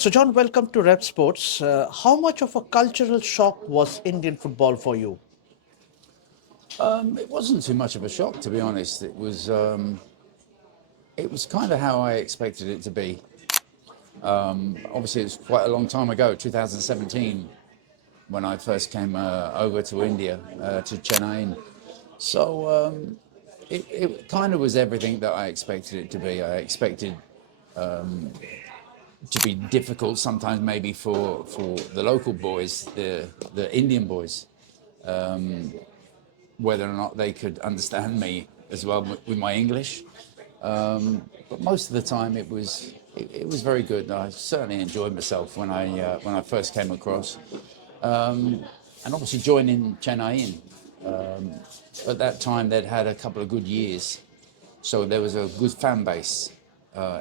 So, John, welcome to Revsportz. How much of a cultural shock was Indian football for you? It wasn't too much of a shock, to be honest. It was kind of how I expected it to be. Obviously, it's quite a long time ago, 2017, when I first came over to India, to Chennai. So it kind of was everything that I expected it to be. I expected to be difficult sometimes, maybe for the local boys, the Indian boys, whether or not they could understand me as well with my English. But most of the time, it was very good. I certainly enjoyed myself when I first came across, and obviously joining Chennaiyin. At that time, they'd had a couple of good years, so there was a good fan base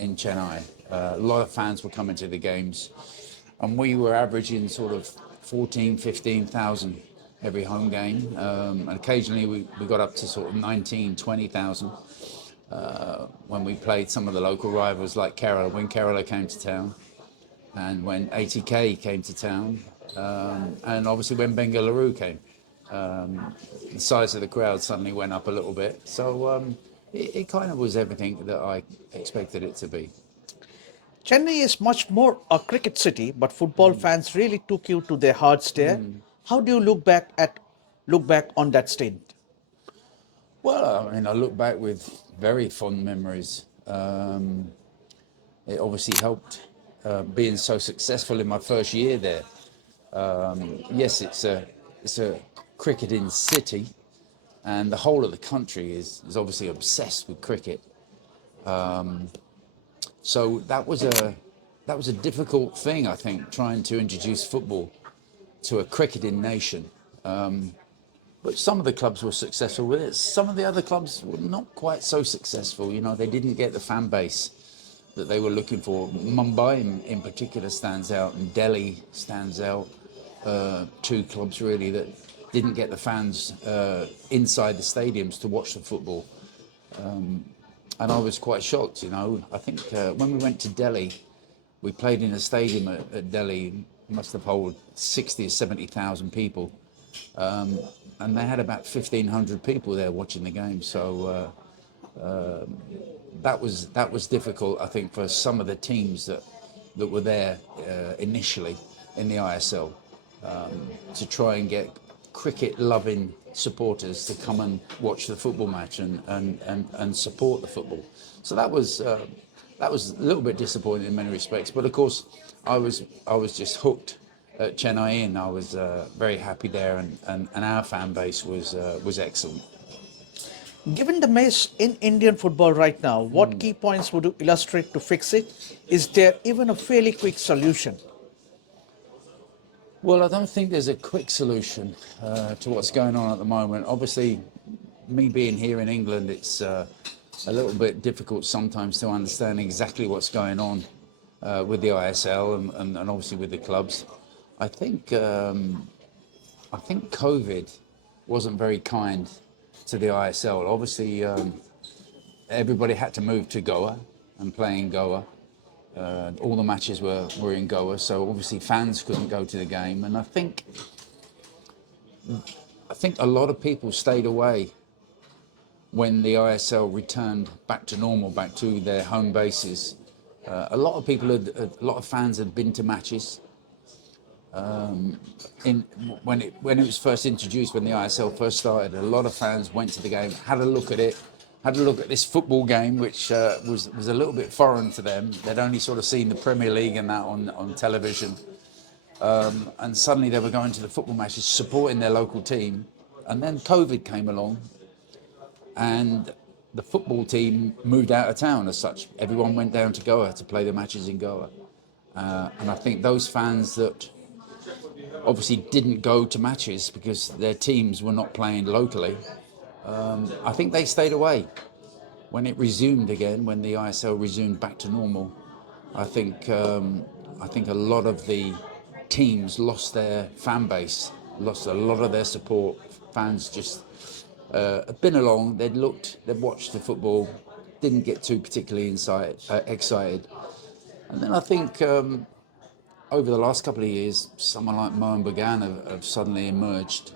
in Chennai. A lot of fans were coming to the games, and we were averaging sort of 14, 15,000 every home game, and occasionally we got up to sort of 19, 20,000 when we played some of the local rivals like Kerala, when Kerala came to town, and when ATK came to town, and obviously when Bengaluru came. The size of the crowd suddenly went up a little bit. So it kind of was everything that I expected it to be. Chennai is much more a cricket city, but football fans really took you to their hearts there. How do you look back on that stint? Well, I mean, I look back with very fond memories. It obviously helped being so successful in my first year there. Yes, it's a cricketing city, and the whole of the country is obviously obsessed with cricket. So that was a difficult thing, I think, trying to introduce football to a cricketing nation. But some of the clubs were successful with it. Some of the other clubs were not quite so successful. They didn't get the fan base that they were looking for. Mumbai, in particular, stands out, and Delhi stands out. Two clubs really that didn't get the fans inside the stadiums to watch the football. And I was quite shocked. I think when we went to Delhi, we played in a stadium at Delhi, must have held 60 or 70,000 people. And they had about 1,500 people there watching the game. So that was difficult, I think, for some of the teams that were there initially in the ISL, to try and get cricket-loving supporters to come and watch the football match and support the football. So that was a little bit disappointing in many respects. But of course, I was just hooked at Chennaiyin. I was very happy there, and our fan base was excellent. Given the mess in Indian football right now, what key points would you illustrate to fix it? Is there even a fairly quick solution? Well, I don't think there's a quick solution to what's going on at the moment. Obviously, me being here in England, it's a little bit difficult sometimes to understand exactly what's going on with the ISL and obviously with the clubs. I think COVID wasn't very kind to the ISL. Obviously, everybody had to move to Goa and play in Goa. All the matches were in Goa, so obviously fans couldn't go to the game. And I think a lot of people stayed away when the ISL returned back to normal, back to their home bases. A lot of a lot of fans had been to matches. When it was first introduced, when the ISL first started, a lot of fans went to the game, had a look at it, had a look at this football game, which was a little bit foreign to them. They'd only sort of seen the Premier League and that on television, and suddenly they were going to the football matches, supporting their local team. And then COVID came along, and the football team moved out of town as such. Everyone went down to Goa to play the matches in Goa, and I think those fans that obviously didn't go to matches because their teams were not playing locally, I think they stayed away. When it resumed again, when the ISL resumed back to normal, I think a lot of the teams lost their fan base, lost a lot of their support. Fans just had been along, they'd watched the football, didn't get too particularly excited. And then I think over the last couple of years, someone like Mohun Bagan have suddenly emerged,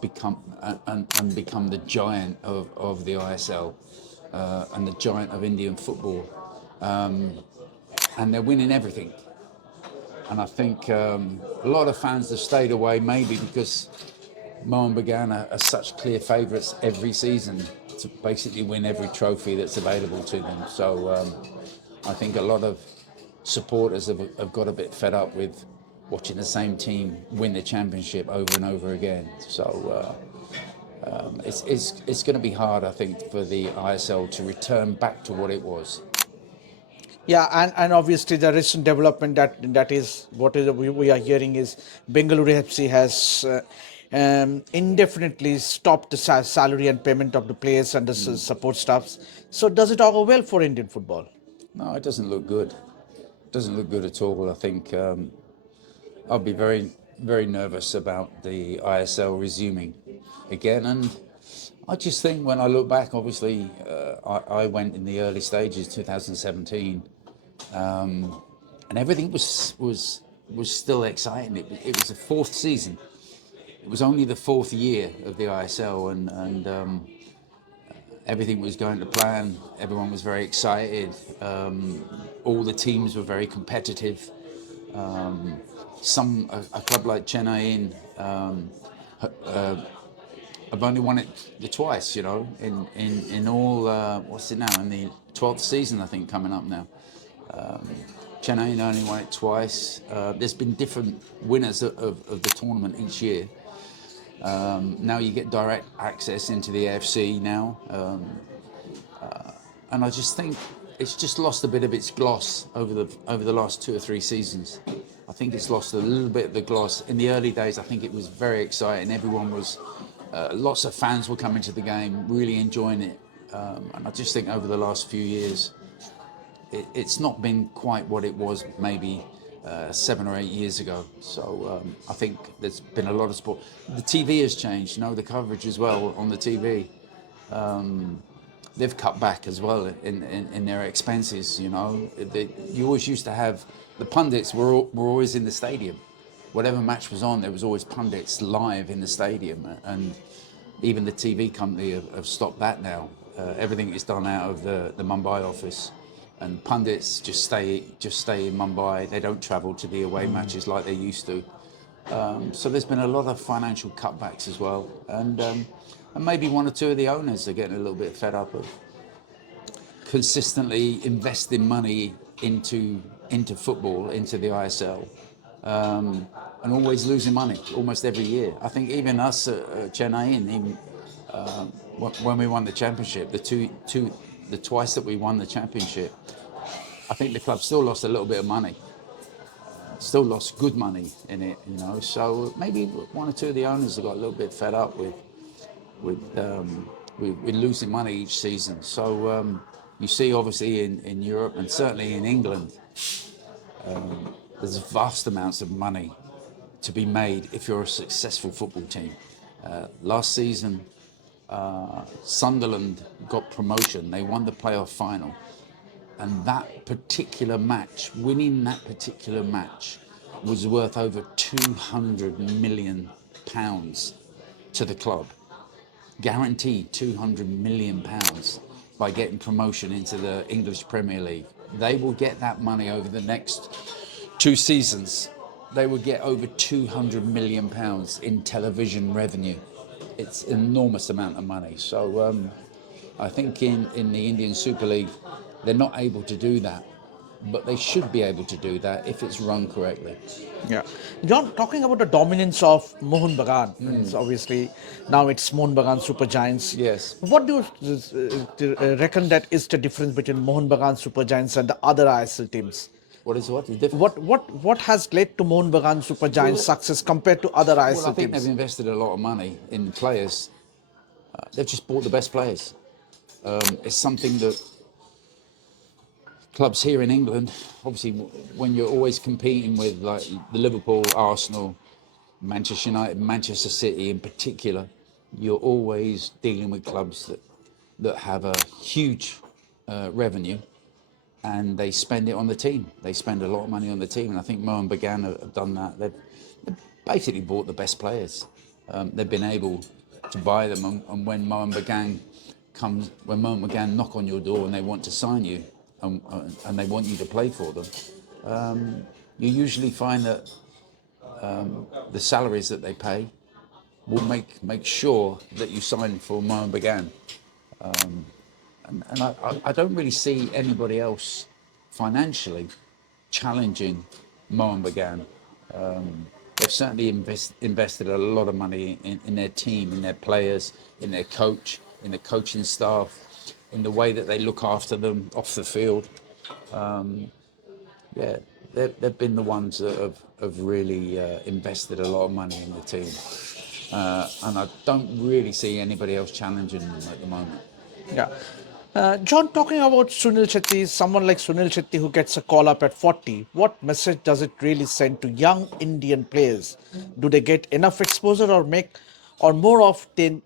and become the giant of the ISL, and the giant of Indian football, and they're winning everything. And I think a lot of fans have stayed away, maybe because Mohun Bagan are such clear favourites every season to basically win every trophy that's available to them. So I think a lot of supporters have got a bit fed up with watching the same team win the championship over and over again. So it's going to be hard, I think, for the ISL to return back to what it was. Yeah, and obviously the recent development that is what is we are hearing is Bengaluru FC has indefinitely stopped the salary and payment of the players and the support staffs. So does it augur well for Indian football? No, it doesn't look good. It doesn't look good at all. I think I'll be very, very nervous about the ISL resuming again. And I just think when I look back, obviously, I went in the early stages, 2017, and everything was still exciting. It was the fourth season. It was only the fourth year of the ISL, and everything was going to plan. Everyone was very excited. All the teams were very competitive. A club like Chennaiyin have only won it twice, in all, what's it now, in the 12th season, I think, coming up now. Chennai only won it twice. There's been different winners of the tournament each year. Now you get direct access into the AFC now. And I just think it's just lost a bit of its gloss over the last 2 or 3 seasons. I think it's lost a little bit of the gloss. In the early days, I think it was very exciting. Everyone was, lots of fans were coming to the game, really enjoying it. And I just think over the last few years, it's not been quite what it was maybe 7 or 8 years ago. So I think there's been a lot of sport. The TV has changed, the coverage as well on the TV. They've cut back as well in their expenses. You always used to have the pundits were always in the stadium. Whatever match was on, there was always pundits live in the stadium, and even the TV company have stopped that now. Everything is done out of the Mumbai office, and pundits just stay in Mumbai. They don't travel to the away matches like they used to. So there's been a lot of financial cutbacks as well, and maybe 1 or 2 of the owners are getting a little bit fed up of consistently investing money into football, into the ISL, and always losing money almost every year. I think even us at Chennaiyin, when we won the championship, the twice that we won the championship, I think the club still lost a little bit of money. Still lost good money in it, So maybe 1 or 2 of the owners have got a little bit fed up with losing money each season. So you see, obviously in Europe and certainly in England, there's vast amounts of money to be made if you're a successful football team. Last season, Sunderland got promotion. They won the playoff final. And that particular match, winning that particular match, was worth over £200 million to the club. Guaranteed £200 million by getting promotion into the English Premier League. They will get that money over the next 2 seasons. They will get over £200 million in television revenue. It's an enormous amount of money. So I think in the Indian Super League, they're not able to do that, but they should be able to do that if it's run correctly. Yeah. John, talking about the dominance of Mohun Bagan, it's obviously now it's Mohun Bagan Super Giants. Yes. What do you reckon that is the difference between Mohun Bagan Super Giants and the other ISL teams? What is the difference? What has led to Mohun Bagan Super Giants' success compared to other ISL teams? Well, I think they've invested a lot of money in players. They've just bought the best players. It's something that clubs here in England, obviously, when you're always competing with like the Liverpool, Arsenal, Manchester United, Manchester City in particular, you're always dealing with clubs that have a huge revenue and they spend it on the team. They spend a lot of money on the team, and I think Mohun Bagan have done that. They've basically bought the best players. They've been able to buy them, and when Mohun Bagan knock on your door and they want to sign you, and they want you to play for them, you usually find that the salaries that they pay will make sure that you sign for Mohun Bagan. And I don't really see anybody else financially challenging Mohun Bagan. They've certainly invested a lot of money in their team, in their players, in their coach, in the coaching staff, in the way that they look after them off the field. Yeah, they've been the ones that have really invested a lot of money in the team. And I don't really see anybody else challenging them at the moment. Yeah. John, talking about Sunil Chhetri, someone like Sunil Chhetri who gets a call up at 40, what message does it really send to young Indian players? Do they get enough exposure or more of them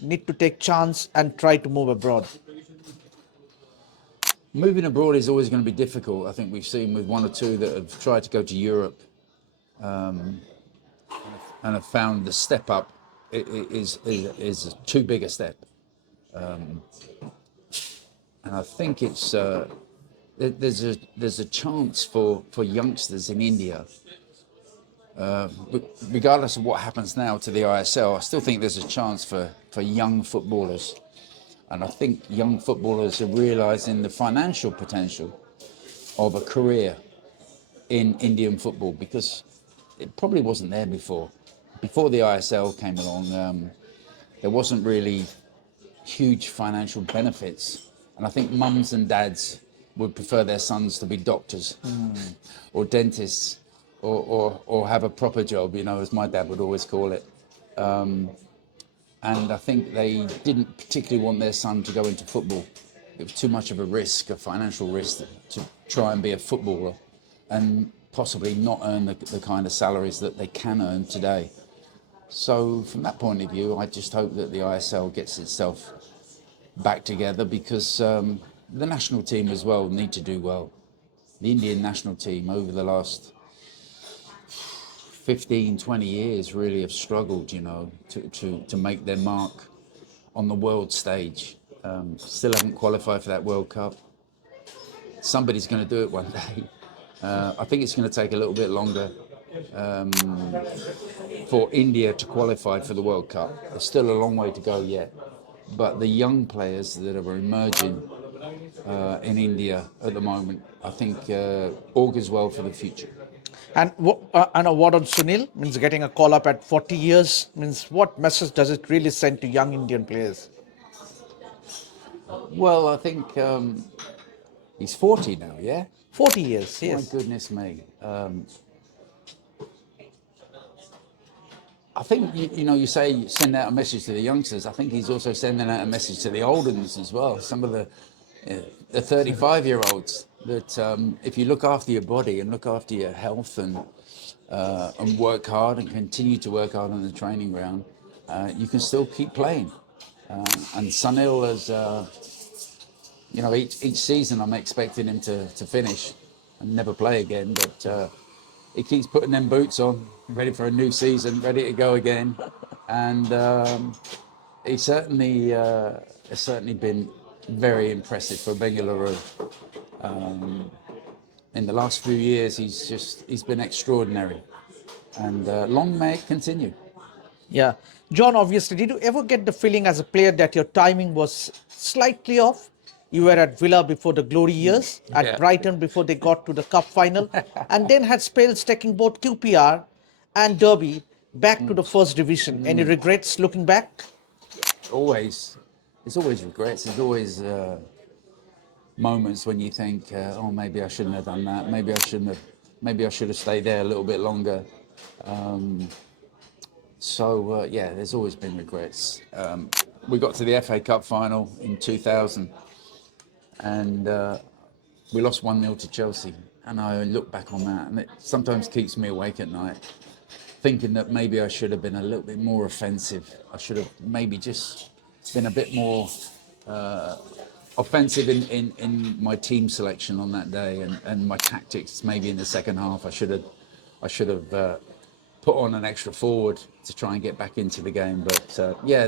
need to take chance and try to move abroad? Moving abroad is always going to be difficult. I think we've seen with one or two that have tried to go to Europe and have found the step up is too big a step. And I think it's there's a chance for youngsters in India, regardless of what happens now to the ISL. I still think there's a chance for young footballers, and I think young footballers are realising the financial potential of a career in Indian football, because it probably wasn't there before. Before the ISL came along, there wasn't really huge financial benefits. And I think mums and dads would prefer their sons to be doctors or dentists or have a proper job, as my dad would always call it. And I think they didn't particularly want their son to go into football. It was too much of a risk, a financial risk, to try and be a footballer and possibly not earn the kind of salaries that they can earn today. So from that point of view, I just hope that the ISL gets itself back together, because the national team as well need to do well. The Indian national team over the last 15, 20 years really have struggled, to make their mark on the world stage. Still haven't qualified for that World Cup. Somebody's going to do it one day. I think it's going to take a little bit longer for India to qualify for the World Cup. There's still a long way to go yet. But the young players that are emerging in India at the moment, I think augurs well for the future. And a word on Sunil, means getting a call up at 40 years, means what message does it really send to young Indian players? Well, I think he's 40 now, yeah? 40 years, My yes. goodness me. I think, you say send out a message to the youngsters. I think he's also sending out a message to the older ones as well. Some of the 35-year-olds that if you look after your body and look after your health and work hard and continue to work hard on the training ground, you can still keep playing. And Sunil has, each season I'm expecting him to finish and never play again, but he keeps putting them boots on, ready for a new season, ready to go again. And he certainly has certainly been very impressive for Bengaluru. In the last few years, he's been extraordinary. And long may it continue. Yeah. John, obviously, did you ever get the feeling as a player that your timing was slightly off? You were at Villa before the glory years, at Brighton before they got to the cup final, and then had spells taking both QPR and Derby back to the first division. Any regrets looking back? Always. There's always regrets. There's always moments when you think, maybe I shouldn't have done that. Maybe I should have stayed there a little bit longer. There's always been regrets. We got to the FA Cup final in 2000 and we lost 1-0 to Chelsea. And I look back on that and it sometimes keeps me awake at night, thinking that maybe I should have been a little bit more offensive. I should have maybe just been a bit more offensive in my team selection on that day, and my tactics maybe in the second half. I should have put on an extra forward to try and get back into the game. But yeah,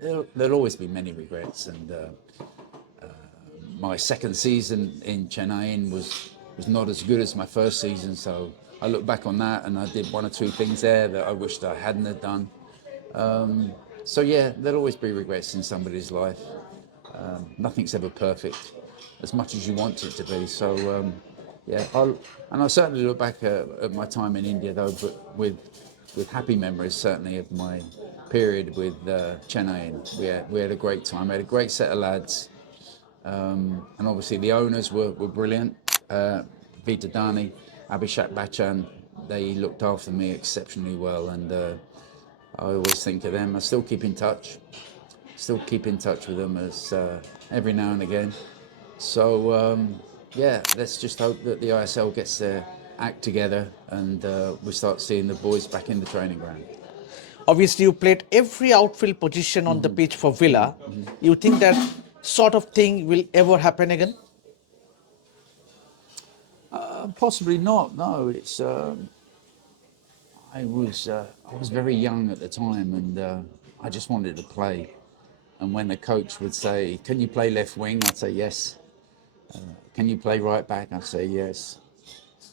there'll always be many regrets. And my second season in Chennaiyin was not as good as my first season. So I look back on that, and I did one or two things there that I wished I hadn't have done. So yeah, there'll always be regrets in somebody's life. Nothing's ever perfect, as much as you want it to be. So yeah, I certainly look back at my time in India though, but with happy memories certainly of my period with Chennai. We had a great time. We had a great set of lads, and obviously the owners were brilliant. Vita Dani, Abhishek Bachchan, they looked after me exceptionally well, and I always think of them. I still keep in touch with them as every now and again. So yeah, let's just hope that the ISL gets their act together, and we start seeing the boys back in the training ground. Obviously, you played every outfield position on the pitch for Villa. You think that sort of thing will ever happen again? Possibly not. No, it's. I was very young at the time, and I just wanted to play. And when the coach would say, "Can you play left wing?" I'd say yes. Can you play right back? I'd say yes.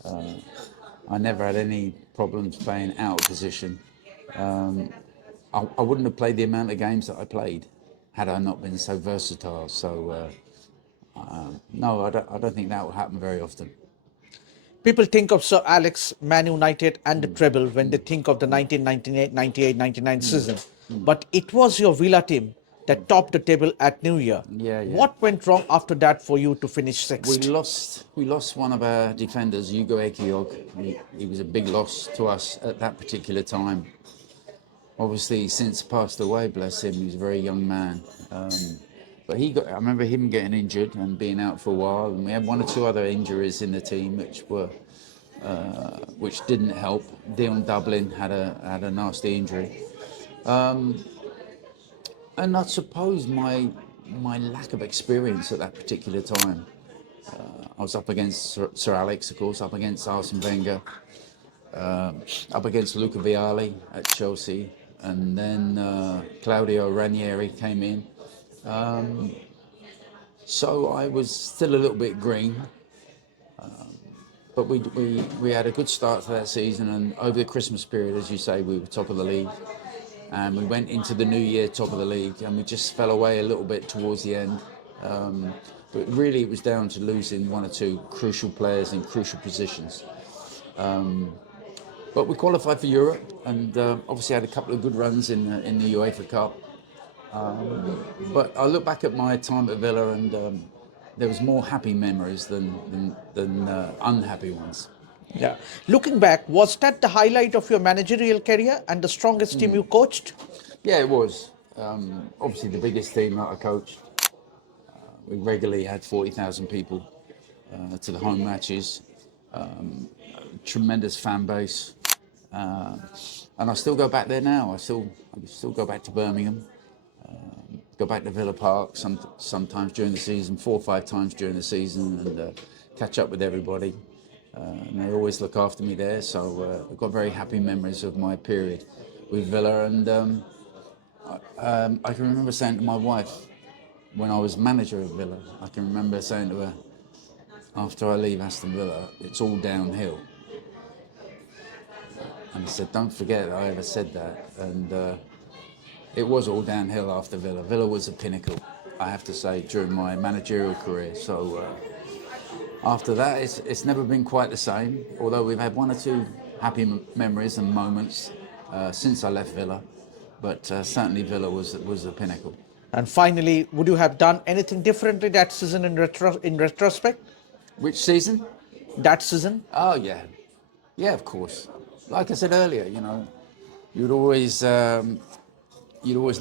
I never had any problems playing out of position. I wouldn't have played the amount of games that I played had I not been so versatile. So no, I don't think that will happen very often. People think of Sir Alex, Man United and the treble when they think of the 1998, 98, 99 season. But it was your Villa team that topped the table at New Year. Yeah. What went wrong after that for you to finish sixth? We lost one of our defenders, Hugo Ekiog. He was a big loss to us at that particular time. Obviously, he's since passed away, bless him. He was a very young man. But I remember him getting injured and being out for a while. And we had one or two other injuries in the team which didn't help. Dion Dublin had a nasty injury. And I suppose my lack of experience at that particular time. I was up against Sir Alex, of course, up against Arsene Wenger, up against Luca Vialli at Chelsea, and then Claudio Ranieri came in. So I was still a little bit green, but we had a good start to that season, and over the Christmas period, as you say, we were top of the league. And we went into the new year top of the league, and we just fell away a little bit towards the end. But really, it was down to losing one or two crucial players in crucial positions. But we qualified for Europe, and obviously had a couple of good runs in the UEFA Cup. But I look back at my time at Villa, and there was more happy memories than unhappy ones. Yeah. Looking back, was that the highlight of your managerial career and the strongest team you coached? Yeah, it was. Obviously, the biggest team that I coached. We regularly had 40,000 people to the home matches. Tremendous fan base. And I still go back there now. I still go back to Birmingham. Go back to Villa Park sometimes during the season, 4 or 5 times during the season, and catch up with everybody. And they always look after me there, so I've got very happy memories of my period with Villa. And I can remember saying to my wife, when I was manager of Villa, I can remember saying to her, after I leave Aston Villa, it's all downhill. And I said, don't forget I ever said that. And it was all downhill after Villa. Villa was a pinnacle, I have to say, during my managerial career. So after that, it's never been quite the same, although we've had one or two happy memories and moments since I left Villa. But certainly Villa was the pinnacle. And finally, would you have done anything differently that season in retrospect? Which season? That season? Oh, yeah. Yeah, of course. Like I said earlier, you'd always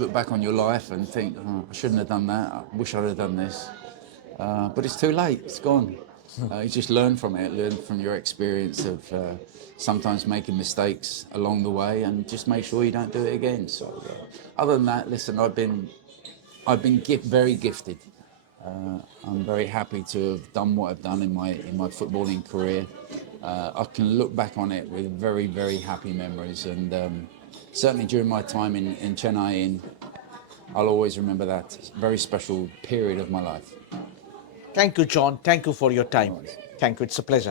look back on your life and think, oh, I shouldn't have done that. I wish I'd have done this. But it's too late. It's gone. You just learn from it, learn from your experience of sometimes making mistakes along the way, and just make sure you don't do it again. So other than that, listen, I've been very gifted. I'm very happy to have done what I've done in my footballing career. I can look back on it with very, very happy memories, and certainly during my time in Chennaiyin, I'll always remember that very special period of my life. Thank you, John. Thank you for your time. Thank you. It's a pleasure.